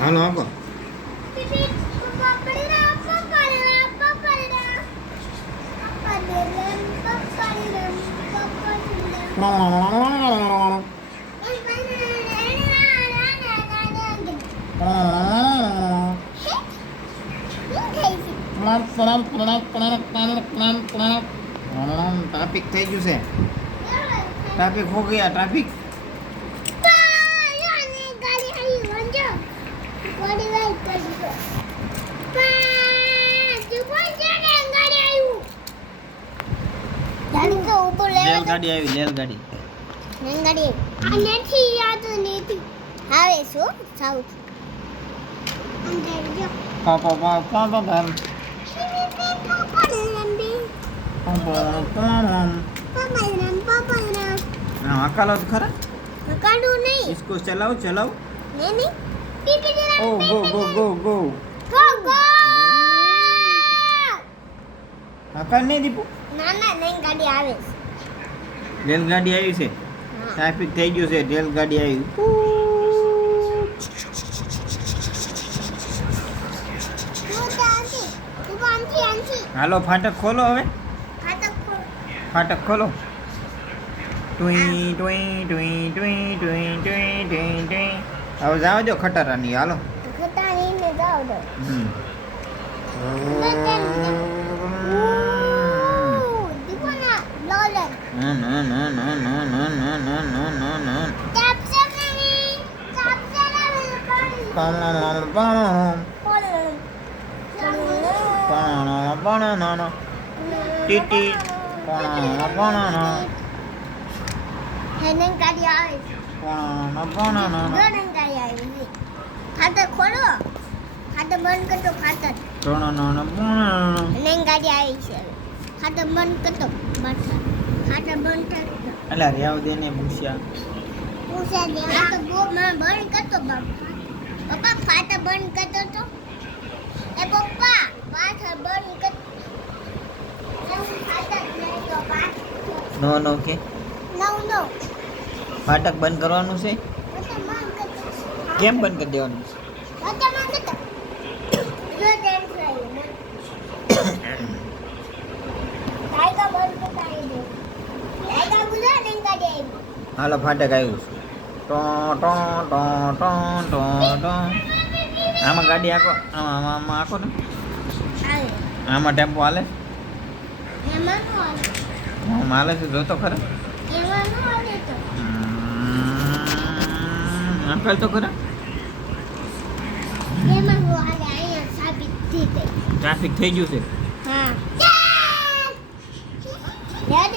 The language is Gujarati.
હાલો આવો. ટ્રાફિક થઈ ગયું છે. ટ્રાફિક હો ગયા ટ્રાફિક. રેલગાડી આવી રેલગાડી. આવે શું સાઉથ અકાલો તો ખરા. કાઢું નહીં इसको चलाओ चलाओ. નહીં ओ गो गो गो गो. ગો અકાલ નહીં દીપુ. ના નહીં ગાડી આવે છે. રેલગાડી આવી છે. ટ્રાફિક થઈ ગયું છે. રેલગાડી આવી. હાલો ફાટક ખોલો હવે. ફાટક ખોલો. ટુઈ ટુઈ ટુઈ ટુઈ ટુઈ ટુઈ ટુઈ ટુઈ. હવે જાવ જો ખટારાની હાલો. હમ. ના ના ના ના ના ના ના ના ના ના ના. ટીટી. ગાડી આવે છે. ખાતર ખોલો ખાતર બંધ કરતો ખાતર નહીં ગાડી આવી છે ખાતર બંધ કરતો ખાતર બંધ કરતો અલા રેવ દે ને મૂછ્યા. પૂછા દે ખાતર બંધ કરતો પપ્પા ખાતર બંધ કરતો તો એ પપ્પા પાછળ બંધ કરતો ખાતર નહીં તો પાછળ નો નો કે નો ફાટક બંધ કરવાનું છે. ખાતર બંધ કરતો કેમ બંધ કરી દેવાનું છે? ખાતર બંધ કરતો જો ટેન્સ લાવી ટાઈગર બંધ કરતા આવી ટાઈગર ગુલા નહીં ગાડી આવી હાલો ફાટક આવ્યું છે. ટો ટો ટો ટો ટો ટો. આમાં ગાડી આખો આમાં આખો ને આવે આમાં ટેમ્પો હાલે. એમાં નો આવે આમાં હાલે છે જોતો ખરા. એમાં નો આવે તો અંકલ તો ખરા. એમાં નો આવે અહીંયા સાબિત થઈ ગઈ ટ્રાફિક થઈ ગયું છે. હા યાદ